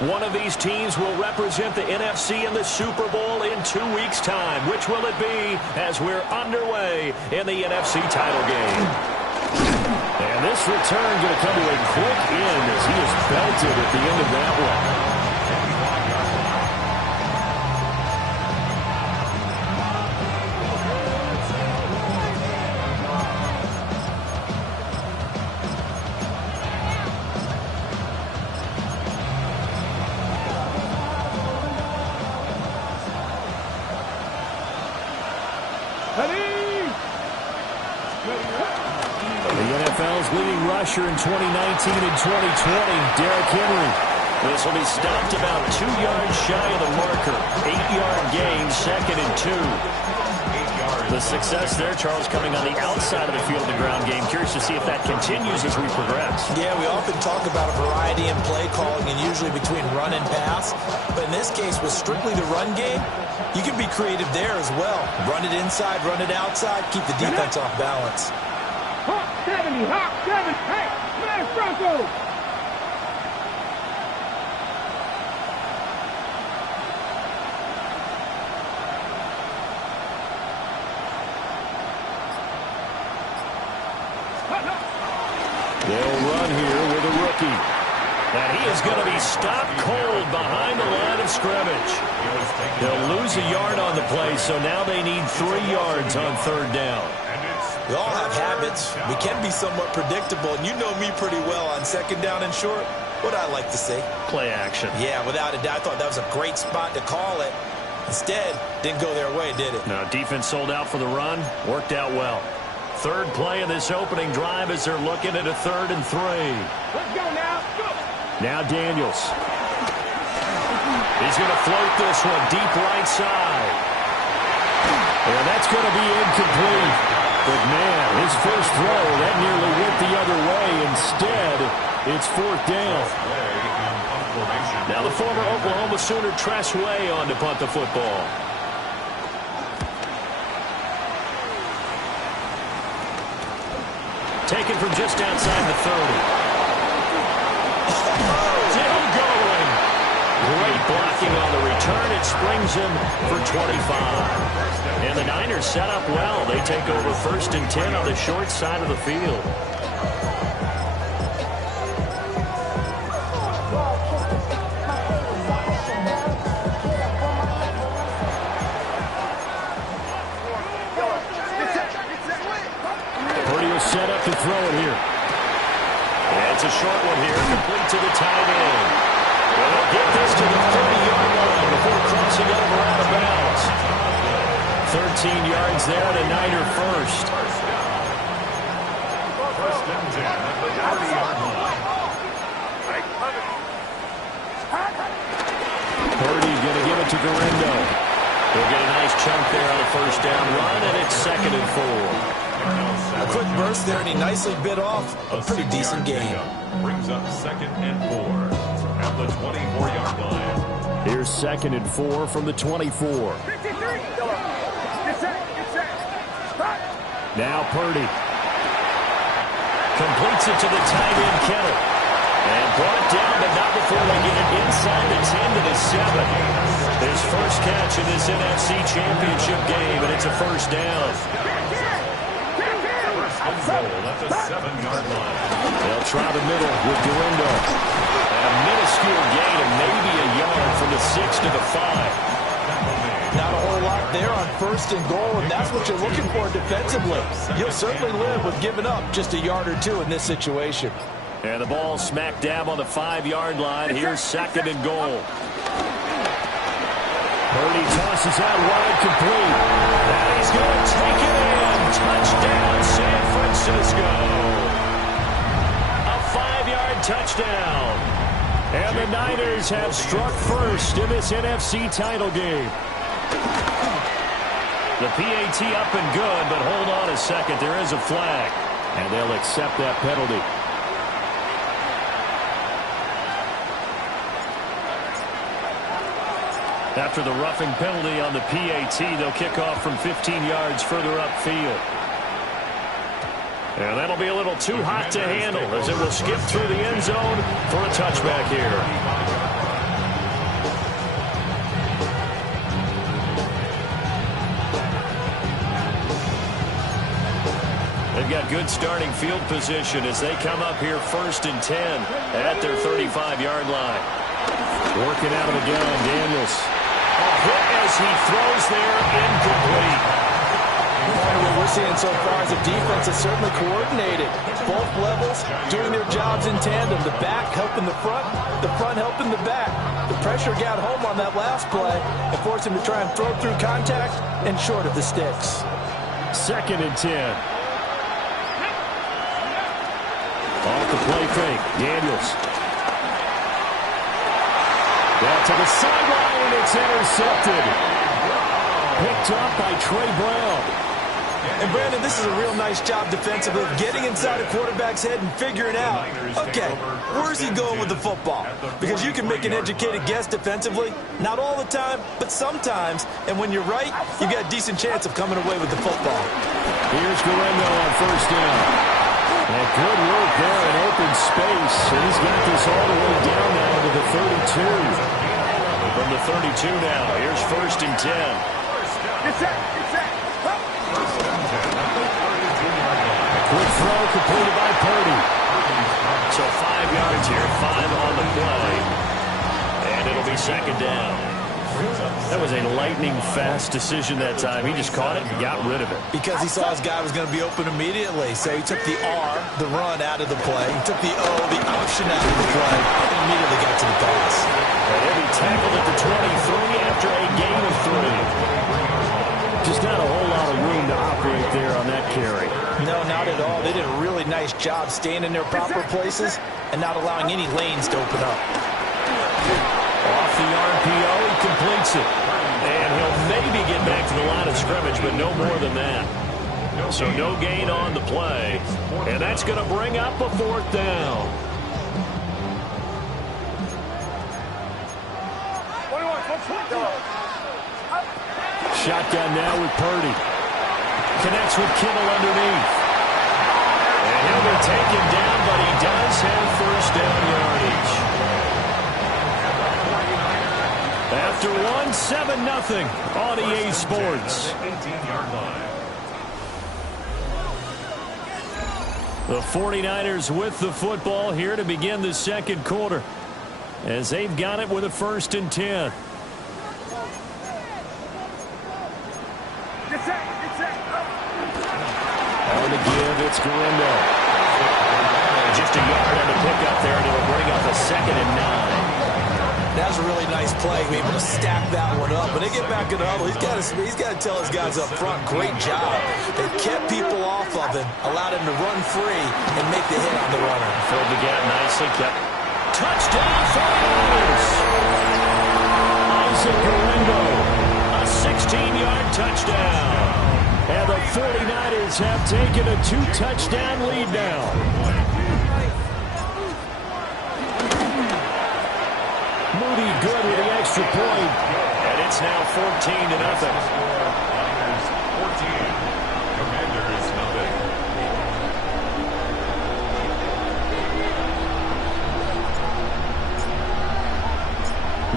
One of these teams will represent the NFC in the Super Bowl in 2 weeks' time. Which will it be as we're underway in the NFC title game? And this return going to come to a quick end as he is belted at the end of that one. Leading rusher in 2019 and 2020, Derrick Henry. This will be stopped about 2 yards shy of the marker. 8-yard gain, 2nd and 2. The success there, Charles, coming on the outside of the field, the ground game. Curious to see if that continues as we progress. Yeah, we often talk about a variety in play calling and usually between run and pass. But in this case, with strictly the run game, you can be creative there as well. Run it inside, run it outside, keep the defense off balance. Hawk 70, Hawk 7, hey, smash Broncos! They'll run here with a rookie. And he is going to be stopped cold behind the line of scrimmage. They'll lose a yard on the play, so now they need 3 yards on 3rd down. We all have habits. We can be somewhat predictable, and you know me pretty well on 2nd down and short. What I like to say? Play action. Yeah, without a doubt. I thought that was a great spot to call it. Instead, didn't go their way, did it? No, defense sold out for the run. Worked out well. 3rd play of this opening drive as they're looking at a 3rd and 3. Let's go now. Go. Now Daniels. He's going to float this one deep right side. And that's going to be incomplete. But, man, his first throw, that nearly went the other way. Instead, it's 4th down. Now the former Oklahoma Sooner Tress Way on to punt the football. Taken from just outside the 30. Still going. Great blocking on the return. It springs him for 25. And the Niners set up well. They take over 1st and 10 on the short side of the field. Purdy will set up to throw it here. And it's a short one here, complete to the tight end. Well, they'll get this to the 30-yard line before crossing over out of bounds. 13 yards there, the Niner first. First and 10 at the 30-yard line. Purdy going to give it to Garindo. He'll get a nice chunk there on the 1st down run, and it's 2nd and 4. A quick burst there, and he nicely bit off a pretty decent gain. Brings up 2nd and 4 at the 24-yard line. Here's 2nd and 4 from the 24. Now Purdy. Completes it to the tight end, Kittle. And brought it down, but not before they get it inside the 10 to the 7. His first catch in this NFC Championship game, and it's a 1st down. First and goal at the 7-yard line. They'll try the middle with Garindo. A minuscule gain of maybe a yard from the 6 to the 5. Not a whole lot there on 1st and goal, and that's what you're looking for defensively. You'll certainly live with giving up just a yard or 2 in this situation. And the ball smack dab on the 5-yard line. Here's 2nd and goal. Purdy tosses out wide, complete. And he's going to take it in. Touchdown, San Francisco. A 5-yard touchdown. And the Niners have struck first in this NFC title game. The PAT up and good, but hold on a second. There is a flag, and they'll accept that penalty. After the roughing penalty on the PAT, they'll kick off from 15 yards further upfield. And that'll be a little too hot to handle as it will skip through the end zone for a touchback here. They've got good starting field position as they come up here 1st and 10 at their 35-yard line. Working out of the gun, Daniels. A hit as he throws there, incomplete. What we're seeing so far is a defense that's certainly coordinated. Both levels doing their jobs in tandem. The back helping the front helping the back. The pressure got home on that last play and forced him to try and throw through contact and short of the sticks. 2nd and 10. Off the play fake, Daniels. Ball to the sideline, and it's intercepted. Picked up by Trey Brown. And, Brandon, this is a real nice job defensively of getting inside a quarterback's head and figuring out, okay, where's he going with the football? Because you can make an educated guess defensively, not all the time, but sometimes. And when you're right, you got a decent chance of coming away with the football. Here's Guerrero on 1st down. And good work there in open space. And he's got this all the way down now to the 32. From the 32 now, here's 1st and 10. It's set. Quick throw completed by Purdy. So 5 yards here, 5 on the play. And it'll be 2nd down. That was a lightning-fast decision that time. He just caught it and got rid of it. Because he saw his guy was going to be open immediately. So he took the R, the run, out of the play. He took the O, the option out of the play, and immediately got to the pass. And heavy tackle at the 23 after a gain of 3. Just not a whole lot of room to operate there on that carry. No, not at all. They did a really nice job staying in their proper places and not allowing any lanes to open up. Off the RPO, he completes it. And he'll maybe get back to the line of scrimmage, but no more than that. So no gain on the play. And that's going to bring up a 4th down. Shotgun now with Purdy. Connects with Kittle underneath. And he'll be taken down, but he does have 1st down yardage. After 1, 7-0 on EA Sports. 18-yard line. The 49ers with the football here to begin the 2nd quarter, as they've got it with a 1st and 10. On the give, it's Guerrero. Just a yard on the pickup there, and it'll bring up a 2nd and 9. That was a really nice play. Be able to stack that one up. When they get back in the huddle, he's got to tell his guys up front, great job. They kept people off of him, allowed him to run free and make the hit on the runner. Filled the gap nicely, kept. Touchdown, 49ers! Isaac Guerrero, a 16-yard touchdown. And the 49ers have taken a 2-touchdown lead now. Moody good with the extra point. And it's now 14-0. 14. Commanders nothing.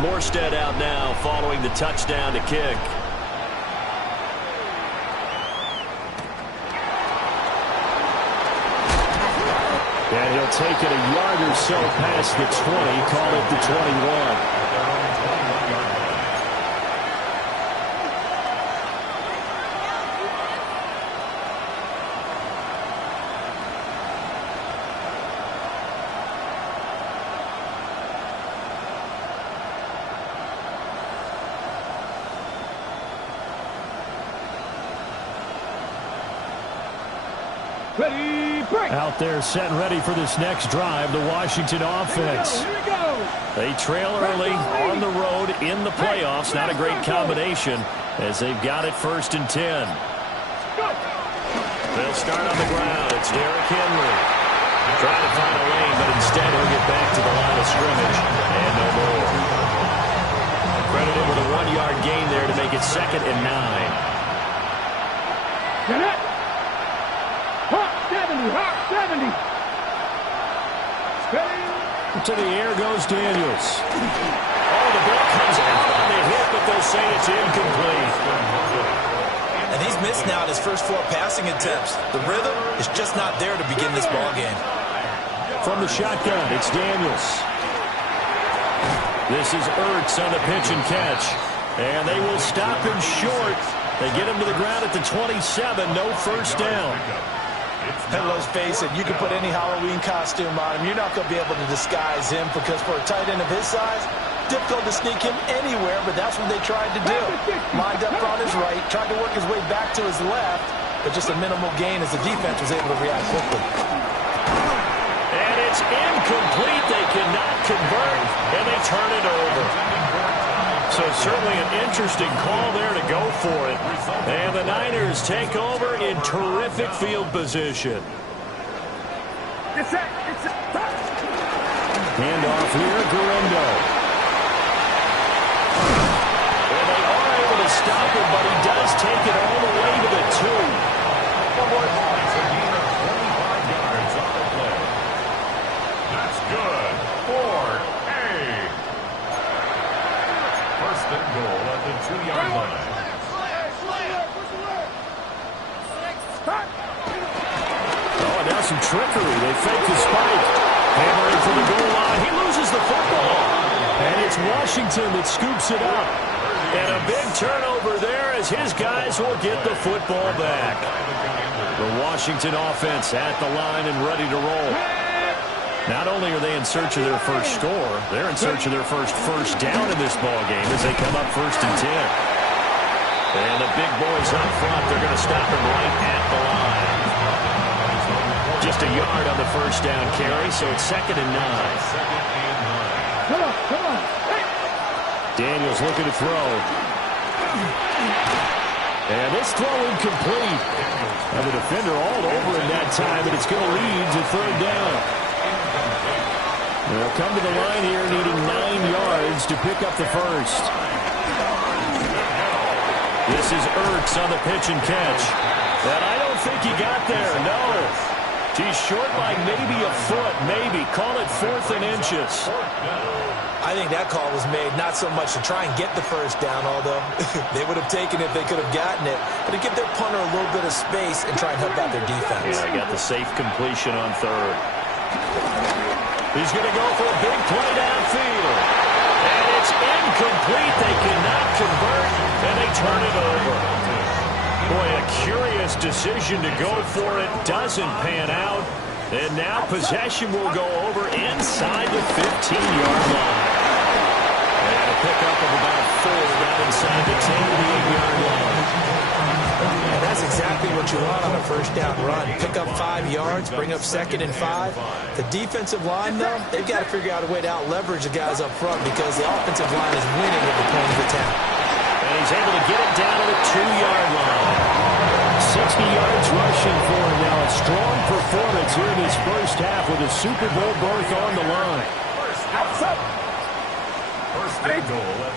Morstead out now following the touchdown to kick. And he'll take it a yard or so past the 20, call it the 21. Ready, break. Out there set and ready for this next drive, the Washington offense. Here we go. They trail early on the road in the playoffs. Not a great combination as they've got it 1st and 10. They'll start on the ground. It's Derrick Henry. Trying to find a lane, but instead he'll get back to the line of scrimmage. And no more. Credited with a 1-yard gain there to make it 2nd and 9. Get it. Hot 70, hot 70. Ready. To the air goes Daniels. Oh, the ball comes out on the hit, but they'll say it's incomplete. And he's missed now at his first 4 passing attempts. The rhythm is just not there to begin this ball game. From the shotgun, it's Daniels. This is Ertz on the pitch and catch. And they will stop him short. They get him to the ground at the 27. No first down. And let's face it, you can put any Halloween costume on him. You're not going to be able to disguise him because for a tight end of his size, difficult to sneak him anywhere, but that's what they tried to do. Lined up on his right, tried to work his way back to his left, but just a minimal gain as the defense was able to react quickly. And it's incomplete. They cannot convert, and they turn it over. So certainly an interesting call there to go for it. And the Niners take over in terrific field position. Handoff here, Guerrero. And they are able to stop him, but he does take it all the way to the 2. One more time. It's a gain of 25 yards on the play. That's good for A. First and goal at the 2-yard line. Oh, and now some trickery. They fake the spike. Hammering for the goal line. He loses the football. And it's Washington that scoops it up. And a big turnover there as his guys will get the football back. The Washington offense at the line and ready to roll. Not only are they in search of their first score, they're in search of their first down in this ball game as they come up 1st and 10. And the big boys up front, they're going to stop him right at the line. Just a yard on the first down carry, so it's 2nd and 9. Come on. Daniels looking to throw. And this throw incomplete. Now the defender all over him that time, but it's going to lead to 3rd down. They'll come to the line here needing 9 yards to pick up the first. This is Ertz on the pitch and catch. And I don't think he got there, no. He's short by maybe a foot, maybe. Call it 4th and inches. I think that call was made not so much to try and get the first down, although they would have taken it if they could have gotten it, but to give their punter a little bit of space and try and help out their defense. Yeah, I got the safe completion on 3rd. He's going to go for a big play downfield. And it's incomplete. They cannot convert, and they turn it over. Boy, a curious decision to go for it. Doesn't pan out. And now possession will go over inside the 15-yard line. And a pickup of about 4 down inside the 10 to the 8-yard line. And that's exactly what you want on a first down run. Pick up 5 yards, bring up 2nd and 5. The defensive line, though, they've got to figure out a way to out-leverage the guys up front because the offensive line is winning with the point of attack. And he's able to get it down to the 2-yard line. 60 yards rushing for him now. A strong performance here in this first half with a Super Bowl berth on the line.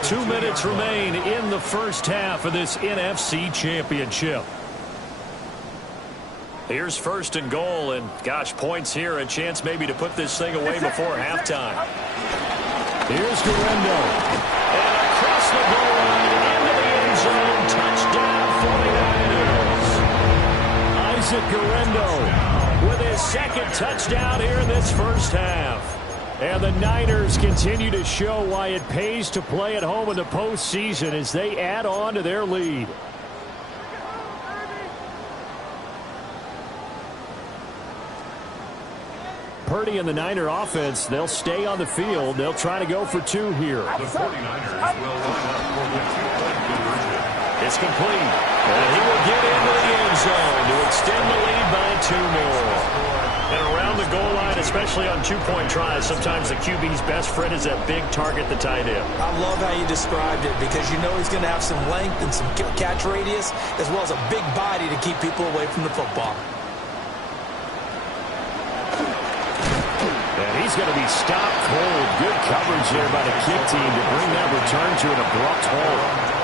2 minutes remain in the first half of this NFC Championship. Here's 1st and goal, and gosh, points here, a chance maybe to put this thing away before halftime. Here's Guerrero. And across the goal line, into the end zone, touchdown 49ers. Isaac Guerrero with his 2nd touchdown here in this first half. And the Niners continue to show why it pays to play at home in the postseason as they add on to their lead. Purdy and the Niner offense, they'll stay on the field. They'll try to go for 2 here. The 49ers will line up for the 2-point conversion. It's complete. And he will get into the end zone to extend the lead by 2 more. And around the goal line, especially on 2-point tries, sometimes the QB's best friend is that big target, the tight end. I love how you described it because you know he's going to have some length and some catch radius as well as a big body to keep people away from the football. And he's going to be stopped cold. Good coverage there by the kick team to bring that return to an abrupt halt.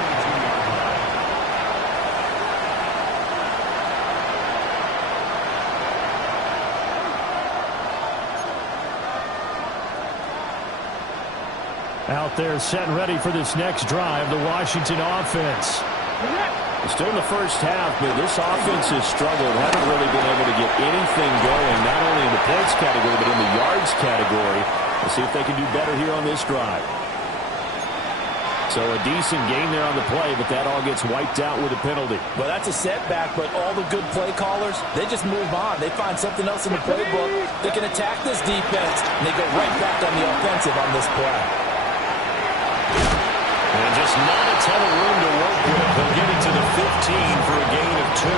Out there set and ready for this next drive, the Washington offense. Still in the first half, but this offense has struggled. Haven't really been able to get anything going, not only in the points category, but in the yards category. Let's see if they can do better here on this drive. So a decent game there on the play, but that all gets wiped out with a penalty. Well, that's a setback, but all the good play callers, they just move on. They find something else in the playbook. They can attack this defense, and they go right back on the offensive on this play. And just not a ton of room to work with. They'll get it to the 15 for a gain of 2.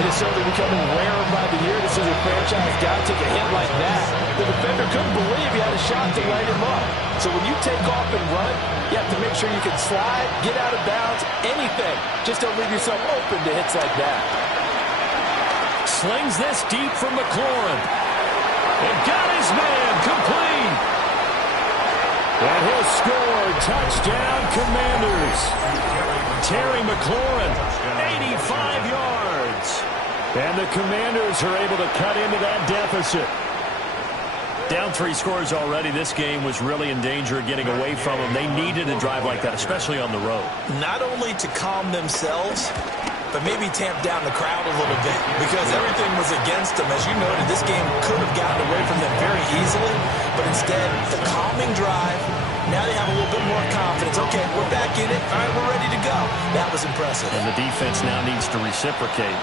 It is certainly becoming rarer by the year to see the franchise guy take a hit like that. The defender couldn't believe he had a shot to light him up. So when you take off and run, you have to make sure you can slide, get out of bounds, anything. Just don't leave yourself open to hits like that. Slings this deep from McLaurin. And got his man complete. And he'll score. Touchdown, Commanders. Terry McLaurin, 85 yards. And the Commanders are able to cut into that deficit. Down 3 scores already. This game was really in danger of getting away from them. They needed a drive like that, especially on the road. Not only to calm themselves, but maybe tamp down the crowd a little bit because everything was against them. As you noted, this game could have gotten away from them very easily, but instead, the calming drive, now they have a little bit more confidence. Okay, we're back in it. All right, we're ready to go. That was impressive. And the defense now needs to reciprocate.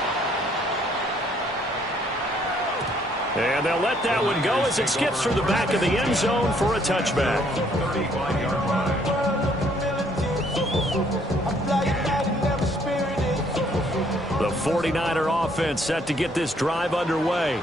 And they'll let that one go as it skips through the back of the end zone for a touchback. The 49er offense set to get this drive underway.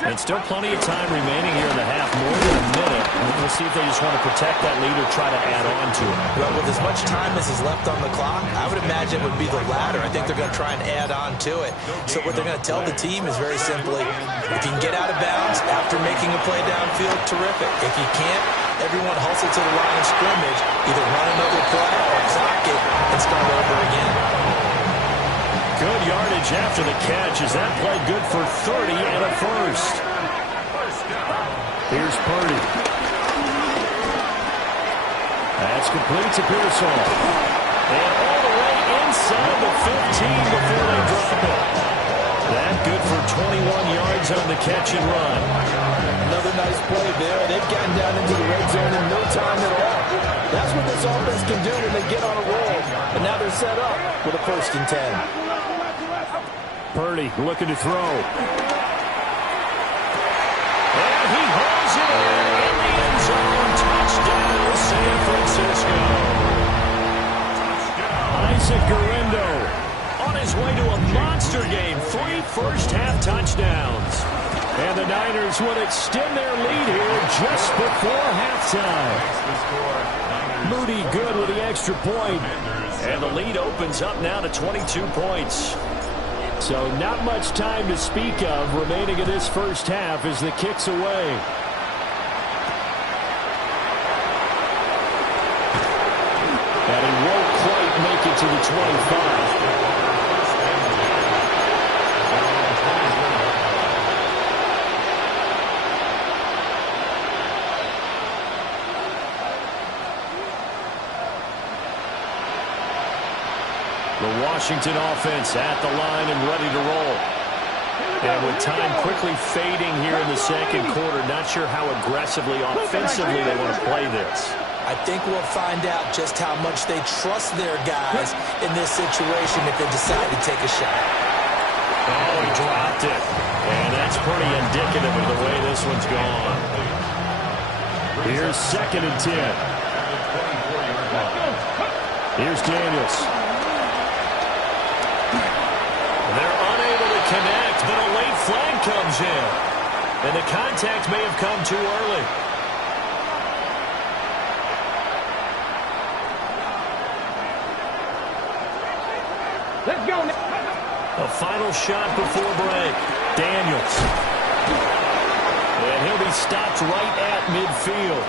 And still plenty of time remaining here in the half, more than a minute. We'll see if they just want to protect that lead or try to add on to it. Well, with as much time as is left on the clock, I would imagine it would be the latter. I think they're going to try and add on to it. So what they're going to tell the team is very simply, if you can get out of bounds after making a play downfield, terrific. If you can't, everyone hustle to the line of scrimmage, either run another play or clock it and start over again. Good yardage after the catch as that play good for 30 and a first. Here's Purdy. That's complete to Pearsall. And all the way inside the 15 before they drop it. That good for 21 yards on the catch and run. Another nice play there. They've gotten down into the red zone in no time at all. That's what this offense can do when they get on a roll. And now they're set up with a 1st and 10. Purdy looking to throw. And he holds it in the end zone. Touchdown, San Francisco. Isaac Guerrero on his way to a monster game. 3 first-half touchdowns. And the Niners would extend their lead here just before halftime. Moody good with the extra point. And the lead opens up now to 22 points. So not much time to speak of remaining in this first half as the kick's away. And he won't quite make it to the 25. The Washington offense at the line and ready to roll. And with time quickly fading here in the second quarter, not sure how aggressively, offensively they want to play this. I think we'll find out just how much they trust their guys in this situation if they decide to take a shot. Oh, he dropped it. And that's pretty indicative of the way this one's gone. Here's 2nd and 10. Here's Daniels. They're unable to connect, but a late flag comes in. And the contact may have come too early. Let's go. A final shot before break. Daniels. And he'll be stopped right at midfield.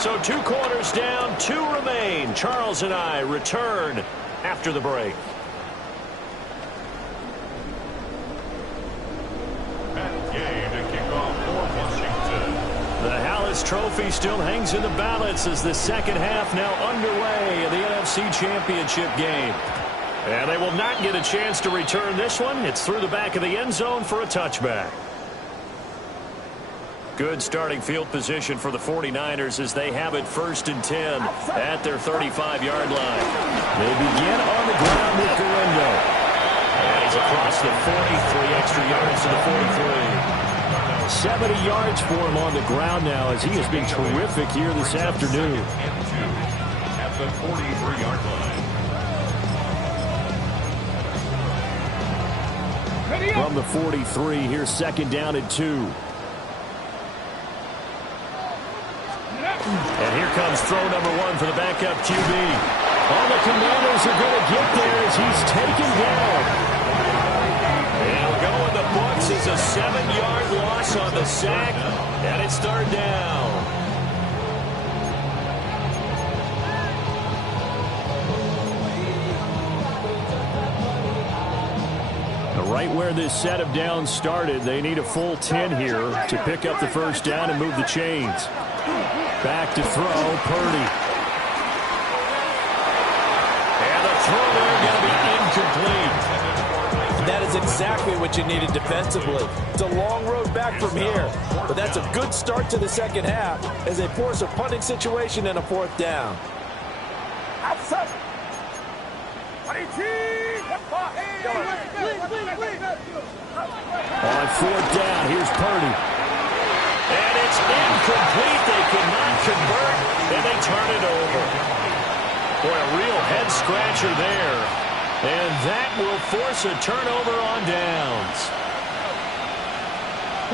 So 2 quarters down, 2 remain. Charles and I return after the break. The Hallis Trophy still hangs in the balance as the second half now underway in the NFC Championship game. And they will not get a chance to return this one. It's through the back of the end zone for a touchback. Good starting field position for the 49ers as they have it 1st and 10 at their 35-yard line. They begin on the ground with Garendo. And he's across the 40, 3 extra yards to the 43. 70 yards for him on the ground now as he has been terrific here this afternoon. At the 43-yard line. From the 43, here's 2nd down and 2. And here comes throw number 1 for the backup QB. All the Commanders are going to get there as he's taken down. He'll go in the books as a 7-yard loss on the sack, and it's 3rd down. Right where this set of downs started, they need a full 10 here to pick up the 1st down and move the chains. Back to throw, Purdy. And the throw there going to be incomplete. That is exactly what you needed defensively. It's a long road back from here, but that's a good start to the second half as they force a punting situation and a 4th down. Outside. On 4th down, here's Purdy. And it's incomplete. They cannot convert, and they turn it over. Boy, a real head-scratcher there. And that will force a turnover on downs.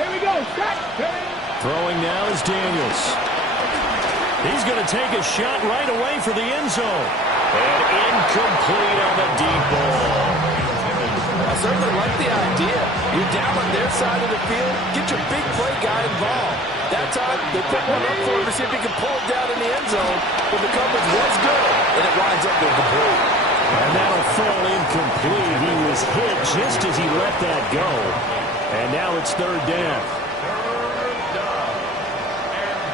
Here we go. Throwing now is Daniels. He's going to take a shot right away for the end zone. And incomplete on the deep ball. I certainly like the idea. You're down on their side of the field. Get your big play guy involved. That time, they put one up for him to see if he can pull it down in the end zone. But the coverage was good, and it winds up incomplete. And that'll fall incomplete. He was hit just as he let that go. And now it's 3rd down. 3rd down and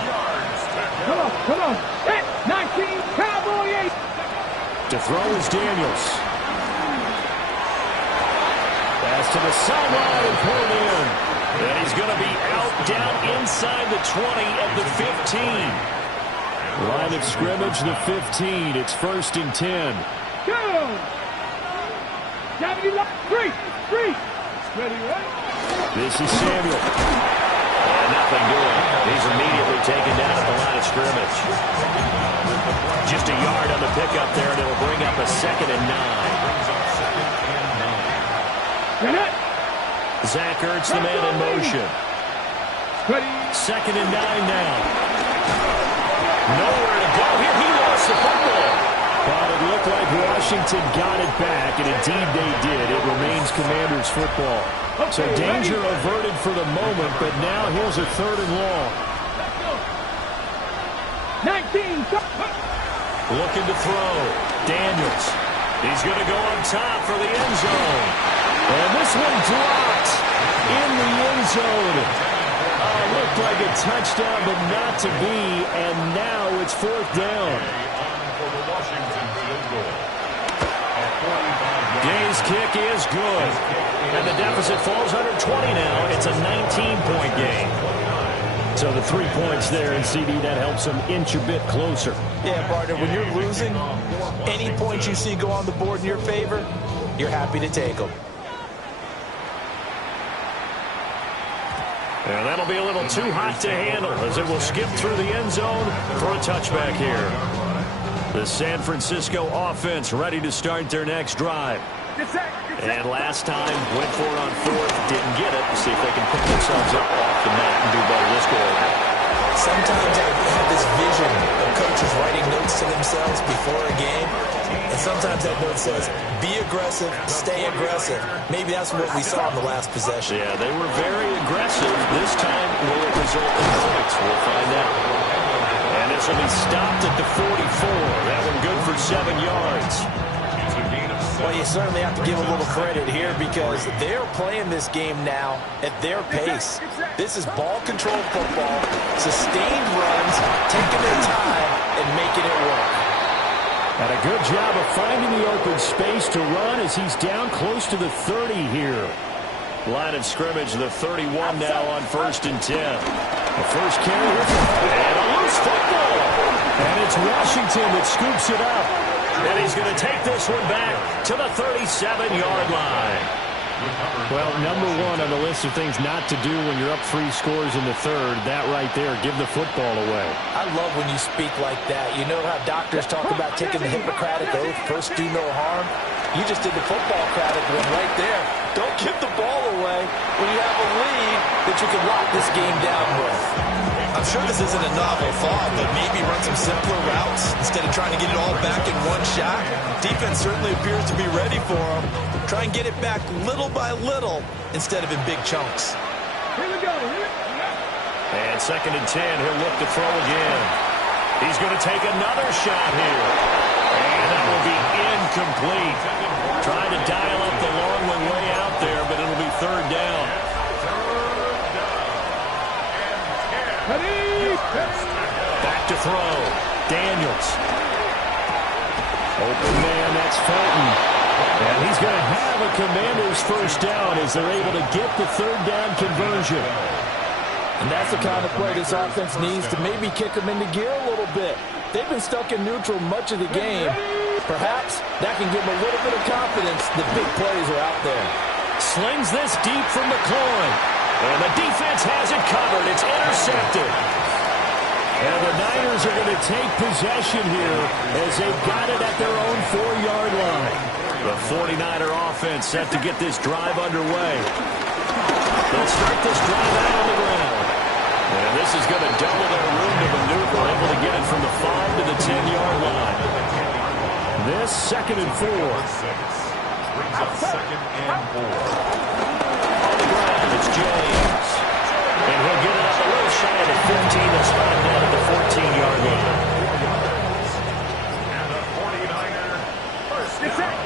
10 yards to go. Come on. 19, Cowboy 8. To throw is Daniels. Pass to the sideline and pulled in. And he's going to be out down inside the 20 at the 15. Line of scrimmage, the 15. It's 1st and 10. Go! 3. Ready, right? This is Samuel. And nothing doing. He's immediately taken down at the line of scrimmage. Just a yard on the pickup there, and it'll bring up a 2nd and 9. Zach Ertz, the man in motion. 2nd and 9 now. Nowhere to go here. He lost the football. But it looked like Washington got it back, and indeed they did. It remains Commanders football. So danger averted for the moment, but now here's a 3rd and long. 19. Looking to throw. Daniels. He's going to go on top for the end zone. And this one dropped in the end zone. Looked like a touchdown, but not to be. And now it's 4th down. Gay's kick is good. And the deficit falls under 20 now. It's a 19-point game. So the 3 points there, and CD, that helps them inch a bit closer. Yeah, partner, when you're losing, any points you see go on the board in your favor, you're happy to take them. And that'll be a little too hot to handle as it will skip through the end zone for a touchback here. The San Francisco offense ready to start their next drive. And last time, went for it on 4th, didn't get it. See if they can pick themselves up off the mat and do better this goal. Sometimes I have this vision of coaches writing notes to themselves before a game. And sometimes that note says, be aggressive, stay aggressive. Maybe that's what we saw in the last possession. Yeah, they were very aggressive. This time, will it result in points? We'll find out. And this will be stopped at the 44. That one good for 7 yards. It's a gain of 6. Well, you certainly have to give a little credit here because they're playing this game now at their pace. This is ball control football, sustained runs, taking their time, and making it work. And a good job of finding the open space to run as he's down close to the 30 here. Line of scrimmage, the 31 now on 1st and 10. The first carry, and a loose football. And it's Washington that scoops it up. And he's going to take this one back to the 37-yard line. Well, number one on the list of things not to do when you're up 3 scores in the third, that right there, give the football away. I love when you speak like that. You know how doctors talk about taking the Hippocratic Oath, first do no harm? You just did the football-cratic one right there. Don't give the ball away when you have a lead that you can lock this game down with. I'm sure this isn't a novel thought, but maybe run some simpler routes instead of trying to get it all back in one shot. Defense certainly appears to be ready for them. Try and get it back little by little instead of in big chunks. Here we go. And 2nd and 10, he'll look to throw again. He's going to take another shot here. And that will be incomplete. Trying to dial up the long one way out there, but it'll be 3rd down. Back to throw. Daniels. Open man, that's Felton. And he's going to have a Commander's first down as they're able to get the 3rd down conversion. And that's the kind of play this offense needs to maybe kick them into gear a little bit. They've been stuck in neutral much of the game. Perhaps that can give them a little bit of confidence that big plays are out there. Slings this deep from McLaurin. And the defense has it covered. It's intercepted. And the Niners are going to take possession here as they've got it at their own 4-yard line. The 49er offense set to get this drive underway. They'll start this drive out on the ground. And this is going to double their room to maneuver, able to get it from the 5 to the 10-yard line. This 2nd and 4. Brings up 2nd and 4. On the ground, it's James. And he'll get it up a little shy of the 15. They'll spot him down at the 14-yard line. And the 49er first down.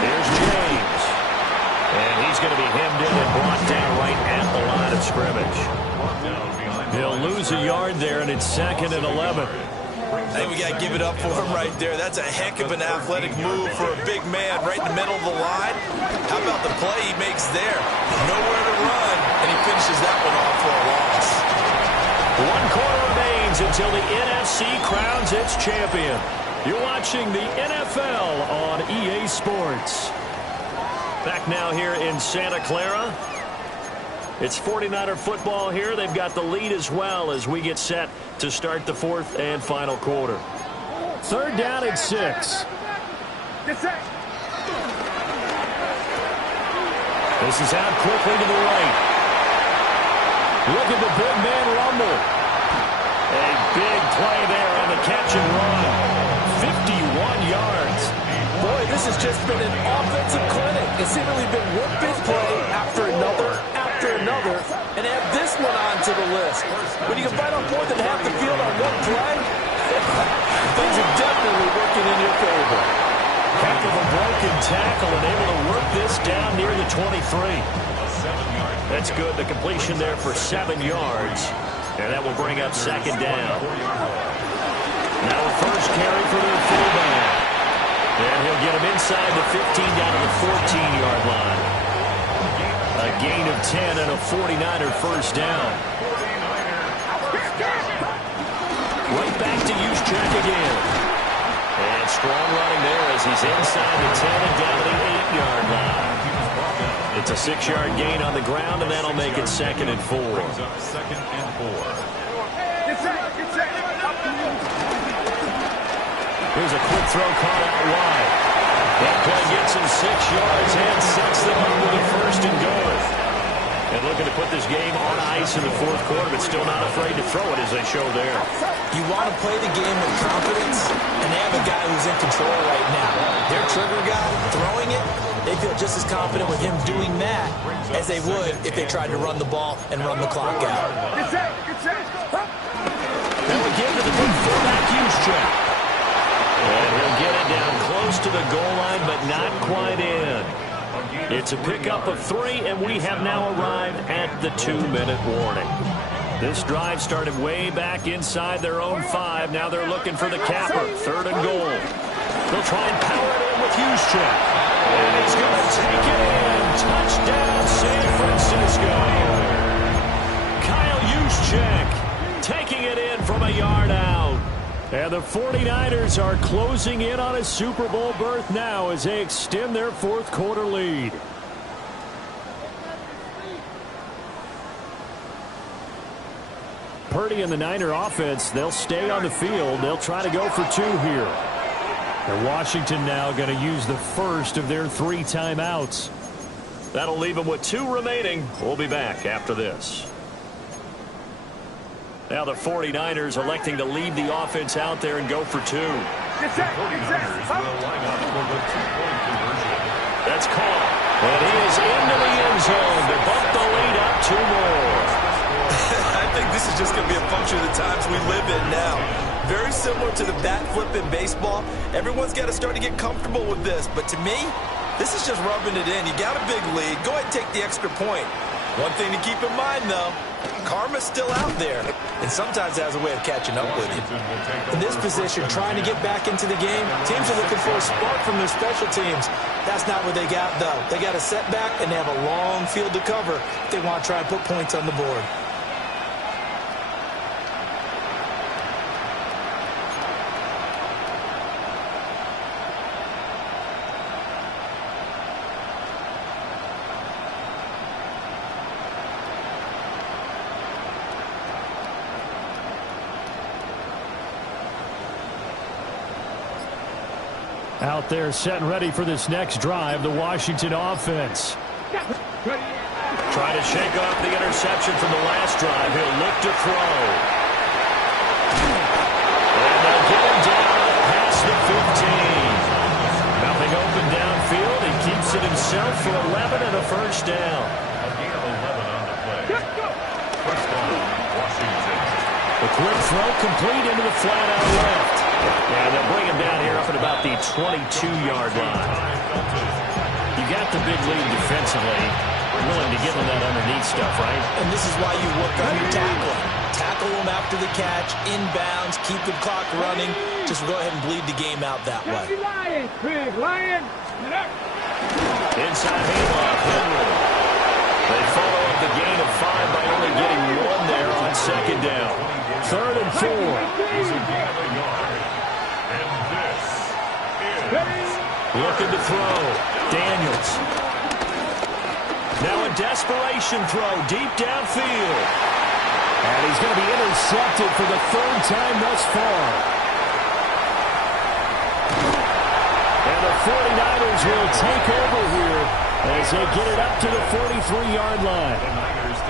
There's James. And he's going to be hemmed in and brought down right at the line of scrimmage. They'll lose a yard there, and it's 2nd and 11. I think we got to give it up for him right there. That's a heck of an athletic move for a big man right in the middle of the line. How about the play he makes there? Nowhere to run, and he finishes that one off for a loss. 1 quarter remains until the NFC crowns its champion. You're watching the NFL on EA Sports. Back now here in Santa Clara. It's 49er football here. They've got the lead as well as we get set to start the 4th and final quarter. 3rd down and 6. This is out quickly to the right. Look at the big man rumble. A big play there on the catch and run. 51 yards. Boy, this has just been an offensive clinic. It's seemingly been one big play after another, and add this one onto the list. When you can find out more than half the field on one play, things are definitely working in your favor. Heck of a broken tackle and able to work this down near the 23. That's good. The completion there for 7 yards. And that will bring up 2nd down. Now a first carry for their fullback. And he'll get him inside the 15 down to the 14-yard line. A gain of 10 and a 49er first down. Right back to Juszczyk again. And strong running there as he's inside the 10 and down to the 8-yard line. It's a 6-yard gain on the ground, and that'll make it 2nd and 4. 2nd and 4. Here's a quick throw caught out wide. That play gets him 6 yards and sets them up with a 1st and goal. And looking to put this game on ice in the 4th quarter, but still not afraid to throw it as they show there. You want to play the game with confidence, and they have a guy who's in control right now. Their trigger guy throwing it, they feel just as confident with him doing that as they would if they tried to run the ball and run the clock out. That would give to the big fullback Juszczyk. And he'll get it down close close to the goal line, but not quite in. It's a pickup of 3, and we have now arrived at the 2-minute warning. This drive started way back inside their own 5. Now they're looking for the capper. 3rd and goal. They'll try and power it in with Juszczyk. And he's going to take it in. Touchdown, San Francisco. Kyle Juszczyk taking it in from a yard out. And the 49ers are closing in on a Super Bowl berth now as they extend their 4th quarter lead. Purdy and the Niner offense, they'll stay on the field. They'll try to go for 2 here. And Washington now going to use the first of their 3 timeouts. That'll leave them with 2 remaining. We'll be back after this. Now the 49ers electing to leave the offense out there and go for 2. The 49ers will line up for the 2-point conversion. That's caught. And he is into the end zone to bump the lead up 2 more. I think this is just going to be a function of the times we live in now. Very similar to the bat flip in baseball. Everyone's got to start to get comfortable with this. But to me, this is just rubbing it in. You got a big lead. Go ahead and take the extra point. One thing to keep in mind, though, karma's still out there. And sometimes it has a way of catching up with you. In this position, trying to get back into the game, teams are looking for a spark from their special teams. That's not what they got, though. They got a setback, and they have a long field to cover if they want to try and put points on the board. Out there set and ready for this next drive, the Washington offense. Try to shake off the interception from the last drive. He'll look to throw. And they'll get him down past the 15. Nothing open downfield. He keeps it himself for 11 and a first down. A gain of 11 on the play. First down, Washington. The quick throw complete into the flat out left. And they'll bring him down here up at about the 22-yard line. You got the big lead defensively. Willing to give him that underneath stuff, right? And this is why you work on your tackling. Tackle them after the catch, inbounds, keep the clock running. Just go ahead and bleed the game out that way. Inside handoff, Henry. They follow up the gain of 5 by only getting 1 there on 2nd down. 3rd and 4. Looking to throw. Daniels. Now a desperation throw deep downfield. And he's going to be intercepted for the 3rd time thus far. And the 49ers will take over here as they get it up to the 43-yard line.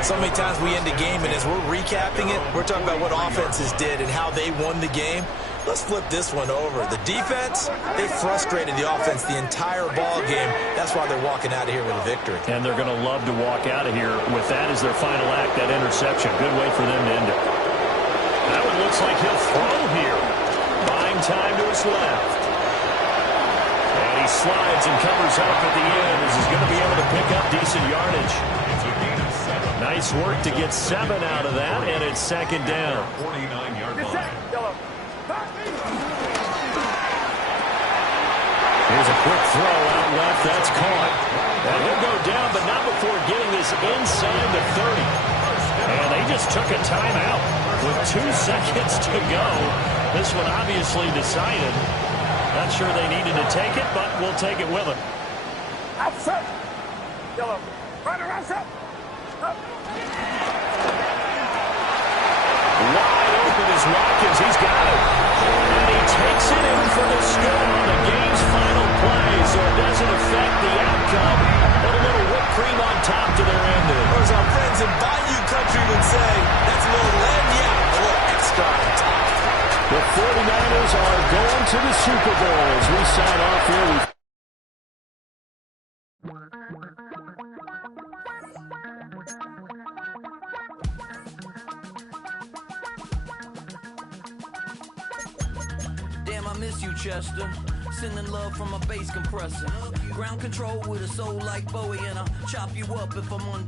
So many times we end a game, and as we're recapping it, we're talking about what offenses did and how they won the game. Let's flip this one over. The defense, they frustrated the offense the entire ball game. That's why they're walking out of here with a victory. And they're going to love to walk out of here with that as their final act, that interception. Good way for them to end it. That one looks like he'll throw here. Buying time to his left. And he slides and covers up at the end as he's going to be able to pick up decent yardage. Nice work to get 7 out of that, and it's 2nd down. 49-yard line. Here's a quick throw out left. That's caught. And he'll go down, but not before getting this inside the 30. And they just took a timeout with 2 seconds to go. This one obviously decided. Not sure they needed to take it, but we'll take it with them. Outside. Yellow. Right around set. Wide open is Watkins. He's got it. And he takes it in for the score on the game's final play, so it doesn't affect the outcome. But a little whipped cream on top to their ending. Or as our friends in Bayou Country would say, that's a little lagniappe, a little extra on top. The 49ers are going to the Super Bowl as we sign off here. Damn, I miss you, Chester. Sending love from a bass compressor. Ground control with a soul like Bowie, and I'll chop you up if I'm under